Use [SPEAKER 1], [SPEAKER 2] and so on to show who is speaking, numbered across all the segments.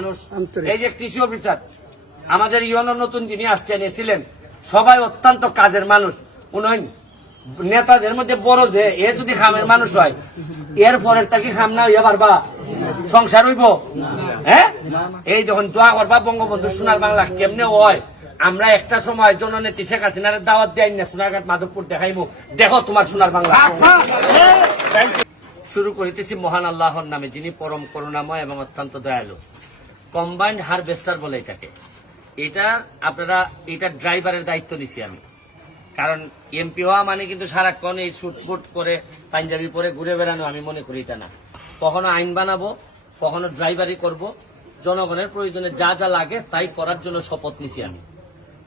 [SPEAKER 1] মানুষ। এই যে কৃষি অফিসার আমাদের ইউএনও নতুন যিনি আসছেন এসেছিলেন সবাই অত্যন্ত কাজের মানুষ। উনি নেতাদের মধ্যে বড় যে এ যদি খামের মানুষ হয় এর পরের তাকে খাম না হইয়া পারবা? সংসার হইব? হ্যাঁ? এই যখন দোয়া করবা বঙ্গবন্ধু সোনার বাংলা কেমনে হয়? আমরা একটা সময় জননেত্রী শেখ হাসিনার দাওয়াত দেয় না সোনারঘাট মাধবপুর দেখাইবো। দেখো তোমার সোনার বাংলা। শুরু করিতেছি মহান আল্লাহর নামে যিনি পরম করুণাময় এবং অত্যন্ত দয়ালু। কম্বাইন্ড হারভেস্টার বলে এটাকে। এটা আপনারা, এটা ড্রাইভারের দায়িত্ব নিছি আমি। কারণ এমপি হওয়া মানে কিন্তু সারাক্ষণ এই শুটফুট করে, পাঞ্জাবি পরে ঘুরে বেড়ানো, আমি মনে করি এটা না। কখনো আইন বানাবো, কখনো ড্রাইভারি করব। জনগণের প্রয়োজনে যা যা লাগে তাই করার জন্য শপথ নিছি আমি।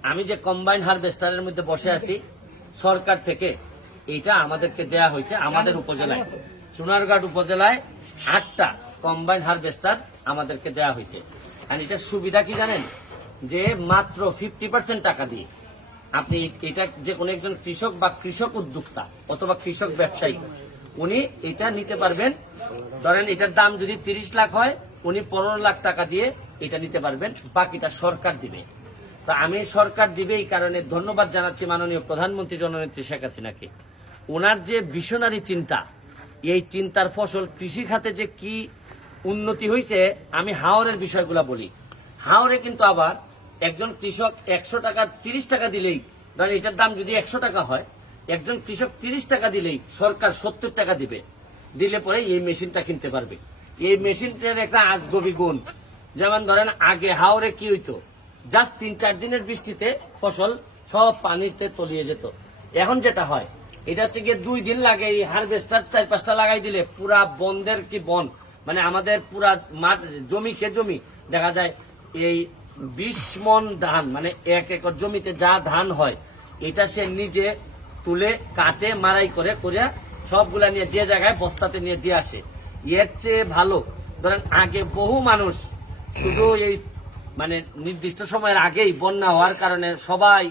[SPEAKER 1] আমি যে কম্বাইন হারভেস্টারের মধ্যে বসে আছি, সরকার থেকে এটা আমাদেরকে দেয়া হয়েছে আমাদের উপজেলায়। সোনারঘাট উপজেলায় আটটা কম্বাইন হারভেস্টার আমাদেরকে দেয়া হয়েছে। আর এটার সুবিধা কি জানেন? যে মাত্র ফিফটি পার্সেন্ট টাকা দিয়ে আপনি এটা যে কোনো একজন কৃষক বা কৃষক উদ্যোক্তা অথবা কৃষক ব্যবসায়ী, উনি এটা নিতে পারবেন। ধরেন এটার দাম যদি তিরিশ লাখ হয়, উনি পনেরো লাখ টাকা দিয়ে এটা নিতে পারবেন, বাকিটা সরকার দিবে। তো আমি সরকার দিবে এই কারণে ধন্যবাদ জানাচ্ছি মাননীয় প্রধানমন্ত্রী জননেত্রী শেখ হাসিনাকে। ওনার যে ভিশনারি চিন্তা, এই চিন্তার ফসল কৃষি খাতে যে কি উন্নতি হয়েছে আমি হাওরের বিষয়গুলো বলি। হাওরে কিন্তু আবার একজন কৃষক একশো টাকা, তিরিশ টাকা দিলেই ধরেন এটার দাম যদি একশো টাকা হয়, একজন কৃষক তিরিশ টাকা দিলেই সরকার সত্তর টাকা দিবে। দিলে পরে এই মেশিনটা কিনতে পারবে। এই মেশিনটার একটা আজগবি গুণ। যেমন ধরেন, আগে হাওরে কি হইতো? জাস্ট তিন চার দিনের বৃষ্টিতে ফসল সব পানিতে তলিয়ে যেত। এখন যেটা হয়, এটা হচ্ছে গিয়ে দুই দিন লাগে এই হারভেস্টার চার পাঁচটা লাগাই দিলে পুরা বন্ধের কি বন? মানে আমাদের পুরা মাঠ, জমি খে জমি, দেখা যায় এই বিশ মন ধান মানে এক একর জমিতে যা ধান হয়, এটা সে নিজে তুলে, কাটে মারাই করে, করিয়া সবগুলা নিয়ে যে জায়গায় বস্তাতে নিয়ে দিয়ে আসে। এর চেয়ে ভালো, ধরেন আগে বহু মানুষ শুধু এই মানে নির্দিষ্ট সময়ের আগেই বন্যা হওয়ার কারণে সবাই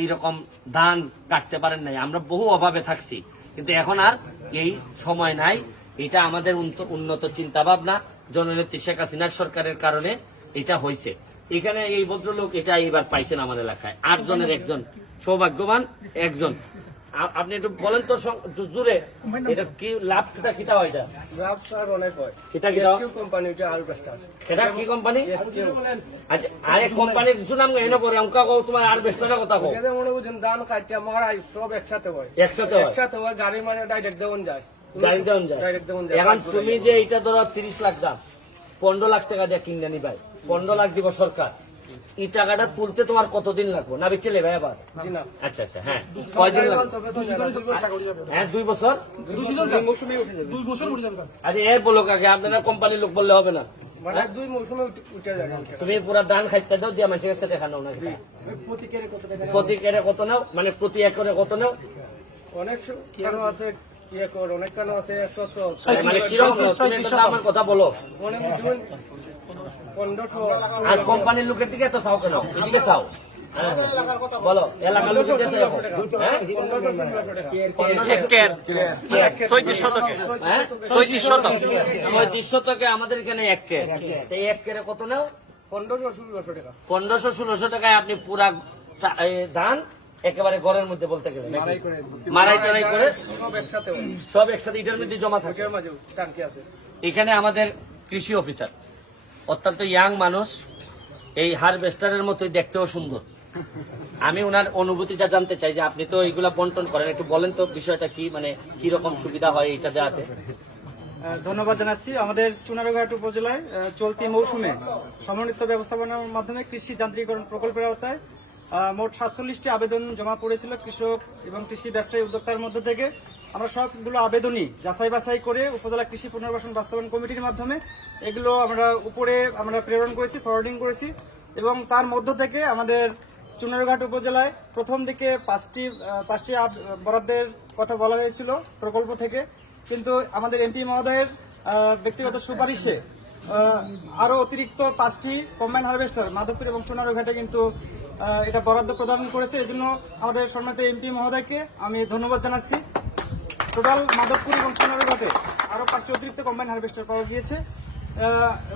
[SPEAKER 1] এই রকম ধান কাটতে পারেন নাই। আমরা বহু অভাবে থাকছি। কিন্তু এখন আর এই সময় নাই। এটা আমাদের উন্নত চিন্তা ভাবনা জননেত্রী শেখ হাসিনার সরকারের কারণে এটা হয়েছে। এখানে এই ভদ্রলোক এটা এইবার পাইছেন আমার এলাকায়। আট জনের একজন সৌভাগ্যবান একজন। আপনি একটু বলেন তো সং- জো- জোরে এটা কি লাভটা কিটা হয় এটা?
[SPEAKER 2] লাভ স্যার অনেক হয়।
[SPEAKER 1] কিটা কিটা?
[SPEAKER 2] কোম্পানি ওটা হারভেস্টার
[SPEAKER 1] এটা কি কোম্পানি আচ্ছা আরে কোম্পানির সুনাম এনে পরে অঙ্কা কও তোমার আর বেস্টারের কথা কও।
[SPEAKER 2] এদের মনে বুঝেন ধান কাটিয়া মারাই সব একসাথে হয়।
[SPEAKER 1] একসাথে হয়?
[SPEAKER 2] একসাথে হয় গাড়ির মাঝে ডাইরেক্ট দেওয়ান যায়। ডাইরেক্ট দেওয়ান যায়।
[SPEAKER 1] এখন তুমি যে এটা ধরো তিরিশ লাখ দাম পনেরো লাখ টাকা দিয়ে কিনে নিবাই পনেরো লাখ দিব সরকার। এই টাকাটা তুলতে তোমার কতদিন লাগবে? না বিচলে ভাই আবার?
[SPEAKER 2] না।
[SPEAKER 1] আচ্ছা আচ্ছা হ্যাঁ। কয়দিন লাগবে? হ্যাঁ দুই বছর? আরে এ বলো কাকে আপনারা কোম্পানির লোক বললে হবে না।
[SPEAKER 2] মানে দুই মৌসুমে উঠে- উঠে যায় ধান।
[SPEAKER 1] তুমি পুরা ধান খাইতে দাও দিয়া মানুষের কাছে দেখা নাও না প্রতি কেরে কত নাও? মানে প্রতি একরে কত নাও?
[SPEAKER 2] অনেক কেন আছে ইয়ে কর অনেক কেন আছে শত
[SPEAKER 1] কীরকম নাও? তুমি একটা দামের কথা বলো।
[SPEAKER 2] পনেরোশো।
[SPEAKER 1] আর কোম্পানির লোকের দিকে এত চাও কেন? এদিকে চাও। বলো এলাকার লোকের দিকে চাও।
[SPEAKER 2] পনেরোশো ষোলোশো টাকা
[SPEAKER 3] ছয়ত্রিশ শতকে। ছয়ত্রিশ শতক।
[SPEAKER 1] পঁয়ত্রিশ শতকে আমাদের এখানে এক কের এই এক কেরে কত নাও?
[SPEAKER 2] পনেরোশো ষোলোশো টাকা।
[SPEAKER 1] পনেরোশো ষোলোশো টাকায় আপনি পুরা ধান একেবারে ঘরের মধ্যে বলতে গেলে মারাই টারাই করে?
[SPEAKER 2] সব একসাথে
[SPEAKER 1] সব একসাথে ইটার মধ্যে জমা থাকে? এখানে আমাদের কৃষি অফিসার অত্যন্ত ইয়াং মানুষ এই হারভেস্টারের মতোই দেখতেও সুন্দর। আমি ওনার অনুভূতিটা জানতে চাই যে আপনি তো এইগুলা বন্টন করেন একটু বলেন তো বিষয়টা কি মানে কি রকম সুবিধা হয় এটা দেওয়াতে?
[SPEAKER 4] ধন্যবাদ জানাচ্ছি। আমাদের চুনারঘাট উপজেলায় আহ, চলতি মৌসুমে সমন্বিত ব্যবস্থাপনার মাধ্যমে কৃষি যান্ত্রিকরণ প্রকল্পের আওতায় মোট সাতচল্লিশটি আবেদন জমা পড়েছিল কৃষক এবং কৃষি ব্যবসায়ী উদ্যোক্তার মধ্য থেকে। আমরা সবগুলো আবেদনই যাচাই বাছাই করে উপজেলা কৃষি পুনর্বাসন বাস্তবায়ন কমিটির মাধ্যমে এগুলো আমরা উপরে আমরা প্রেরণ করেছি ফরওয়ার্ডিং করেছি এবং তার মধ্য থেকে আমাদের চুনারঘাট উপজেলায় প্রথম দিকে পাঁচটি পাঁচটি বরাদ্দের কথা বলা হয়েছিল প্রকল্প থেকে। কিন্তু আমাদের এমপি মহোদয়ের ব্যক্তিগত সুপারিশে আরও অতিরিক্ত পাঁচটি কম্বাইন হারভেস্টার মাধবপুর এবং চুনারঘাটে কিন্তু এটা বরাদ্দ প্রদান করেছে। এই জন্য আমাদের সম্মানিত এমপি মহোদয়কে আমি ধন্যবাদ জানাচ্ছি। টোটাল মাধবপুর এবং চুনারঘাটে আরও পাঁচটি অতিরিক্ত কম্বাইন হারভেস্টার পাওয়া গিয়েছে।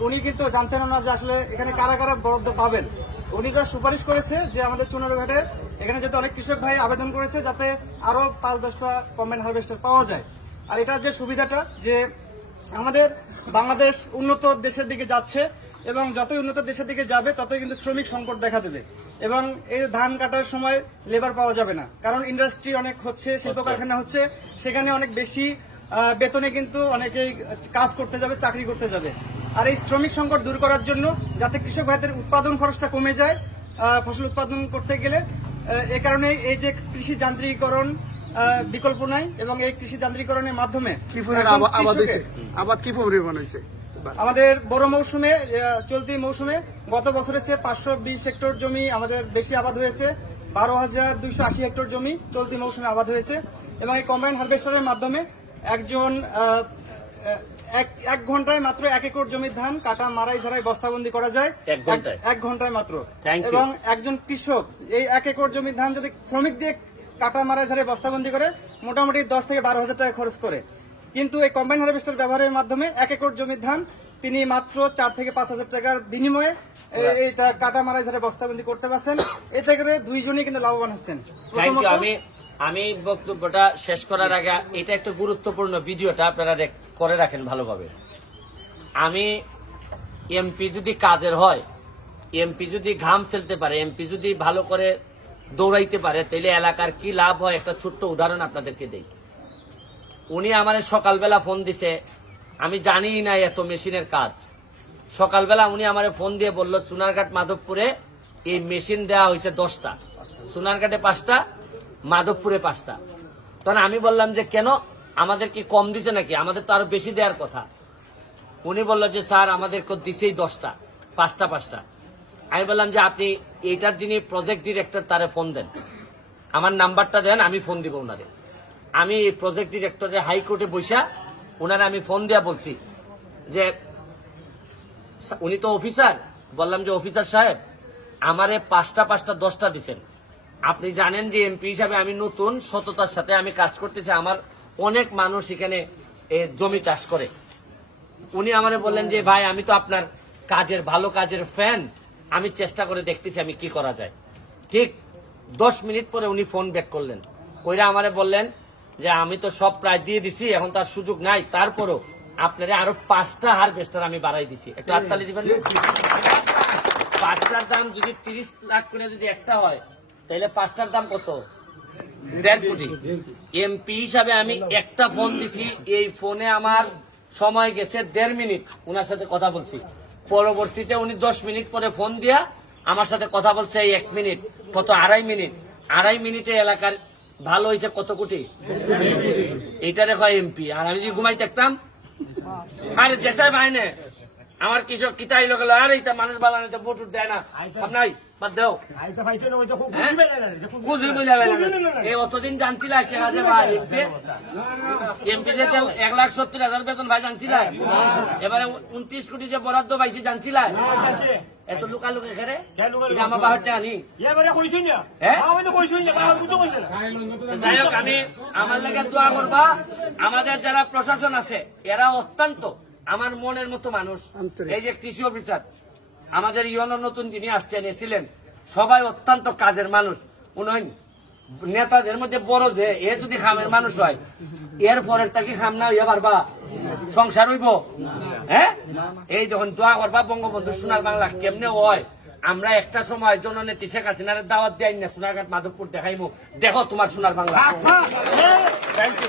[SPEAKER 4] উনি কিন্তু জানতেন না যে আসলে এখানে কারা কারা বরাদ্দ পাবেন। উনি যা সুপারিশ করেছে যে আমাদের চুনারঘাটে এখানে যাতে অনেক কৃষক ভাই আবেদন করেছে যাতে আরও পাঁচ দশটা কম্বাইন হারভেস্টার পাওয়া যায়। আর এটার যে সুবিধাটা যে আমাদের বাংলাদেশ উন্নত দেশের দিকে যাচ্ছে এবং যতই উন্নত দেশের দিকে যাবে ততই কিন্তু শ্রমিক সংকট দেখা দেবে। এবং এই ধান কাটার সময় লেবার পাওয়া যাবে না। কারণ ইন্ডাস্ট্রি অনেক হচ্ছে শিল্প কারখানা হচ্ছে সেখানে অনেক বেশি বেতনে কিন্তু অনেকেই কাজ করতে যাবে চাকরি করতে যাবে। আর এই শ্রমিক সংকট দূর করার জন্য যাতে কৃষক ভাইদের উৎপাদন খরচটা কমে যায় ফসল উৎপাদন করতে গেলে এ কারণে এই যে কৃষি যান্ত্রিকীকরণ বিকল্প নাই এবং এই কৃষি যান্ত্রিকীকরণের মাধ্যমে
[SPEAKER 3] আবাদ কি পরিমাণ হয়েছে
[SPEAKER 4] আমাদের বড় মৌসুমে চলতি মৌসুমে গত বছরের চেয়ে পাঁচশো বিশ হেক্টর জমি আমাদের বেশি আবাদ হয়েছে। বারো হাজার দুইশো আশি হেক্টর জমি চলতি মৌসুমে আবাদ হয়েছে এবং এই কম্বাইন হারভেস্টারের মাধ্যমে একজন এক এক ঘন্টায় মাত্র এক একর জমির ধান কাটা মারাই ঝাড়াই বস্তাবন্দি করা যায়।
[SPEAKER 1] এক ঘন্টায়?
[SPEAKER 4] মাত্র। এবং একজন কৃষক এই এক একর জমির ধান যদি শ্রমিক দিয়ে কাটা মারাই ঝাড়াই বস্তাবন্দি করে মোটামুটি দশ থেকে বারো হাজার টাকা খরচ করে। কিন্তু এই কম্বাইন হারভেস্টার ব্যবহারের মাধ্যমে এক একর জমির ধান তিনি মাত্র চার থেকে পাঁচ হাজার টাকার বিনিময়ে এটা কাটা মারাই ঝাড়াই বস্তাবন্দি করতে পারছেন। এতে করে দুইজনই কিন্তু লাভবান হচ্ছেন।
[SPEAKER 1] আমি আমি বক্তব্যটা শেষ করার আগে এটা একটা গুরুত্বপূর্ণ ভিডিওটা আপনারা করে রাখেন ভালোভাবে। আমি এমপি যদি কাজের হয় এমপি যদি ঘাম ফেলতে পারে এমপি যদি ভালো করে দৌড়াইতে পারে তাহলে এলাকার কি লাভ হয়? একটা ছোট্ট উদাহরণ আপনাদেরকে দেই। উনি আমার সকালবেলা ফোন দিছে, আমি জানি না এত মেশিনের কাজ। সকালবেলা উনি আমার ফোন দিয়ে বলল সোনারঘাট মাধবপুরে এই মেশিন দেওয়া হয়েছে দশটা। সোনারঘাটে পাঁচটা, মাধবপুরে পাঁচটা। তখন আমি বললাম যে, কেন? আমাদের কি কম দিছে নাকি? আমাদের তো আরও বেশি দেওয়ার কথা। উনি বলল যে, স্যার আমাদেরকে দিছেই দশটা, পাঁচটা পাঁচটা। আমি বললাম যে, আপনি এইটার যিনি প্রজেক্ট ডিরেক্টর তারে ফোন দেন। আমার নাম্বারটা দেন, আমি ফোন দিব ওনারে আমি প্রজেক্ট ডিরেক্টরের হাইকোর্টে বৈশা ওনারে আমি ফোন দিয়া বলছি যে উনি তো অফিসার বললাম যে অফিসার সাহেব, আমারে পাঁচটা পাঁচটা দশটা দিছেন। আপনি জানেন যে এমপি হিসাবে আমি নতুন, সততার সাথে আমি কাজ করতেছি, আমার অনেক মানুষ এখানে জমি চাষ করে। উনি আমারে বললেন যে, ভাই, আমি তো আপনার কাজের, ভালো কাজের ফ্যান আমি চেষ্টা করে দেখতেছি আমি কি করা যায়। ঠিক দশ মিনিট পরে উনি ফোন ব্যাক করলেন। কইরা আমারে বললেন যে আমি তো সব প্রায় দিয়ে দিছি এখন তার সুযোগ নাই। তারপরও আপনারে আরও পাঁচটা হারভেস্টার আমি বাড়াই দিছি। একটু হাততালি দিবেন পাঁচটার দাম যদি তিরিশ লাখ করে যদি একটা হয় তাহলে পাঁচটার দাম কত? দেড় কোটি। এমপি হিসাবে আমি একটা ফোন দিছি এই ফোনে আমার সময় গেছে দেড় মিনিট। ওনার সাথে কথা বলছি। পরবর্তীতে উনি দশ মিনিট পরে ফোন দিয়া আমার সাথে কথা বলছে এই এক মিনিট কত আড়াই মিনিট। আড়াই মিনিটে এলাকার ভালো হয়েছে কত কোটি? এটা দেখো এমপি। আর আমি যদি ঘুমাই থাকতাম? আরে জেসাই ভাইনে আমার কৃষক কিতাই লোক আর এইটা মানুষ বালানো ভোট দেয় না। বাদ দেও হ্যাঁ? বুঝি বুঝলে অতদিন জানছিল কে আছে ভাই এমপি এমপি যে এক লাখ সত্তর হাজার বেতন ভাই জানছিল এবারে উনত্রিশ কোটি যে বরাদ্দ পাইছি জানছিল এত লুকা লুকে খেরে আমার বাহারটা আনি হ্যাঁ? যাই হোক আমি আমার লেগে দোয়া করবা আমাদের যারা প্রশাসন আছে এরা অত্যন্ত আমার মনের মতো মানুষ এই যে কৃষি অফিসার আমাদের ইয়নের নতুন যিনি আসছেন এসেছিলেন সবাই অত্যন্ত কাজের মানুষ। উনি নেতাদের মধ্যে বড় যে এ যদি খামের মানুষ হয় এর পরের তাকে খাম না হইয়া পারবা? সংসার হইব? হ্যাঁ এই যখন দোয়া করবা বঙ্গবন্ধু সোনার বাংলা কেমনে হয়? আমরা একটা সময় জননেত্রী শেখ হাসিনার দাওয়াত দেয় না সোনারঘাট মাধবপুর দেখাইমু। দেখো তোমার সোনার বাংলা। Thank you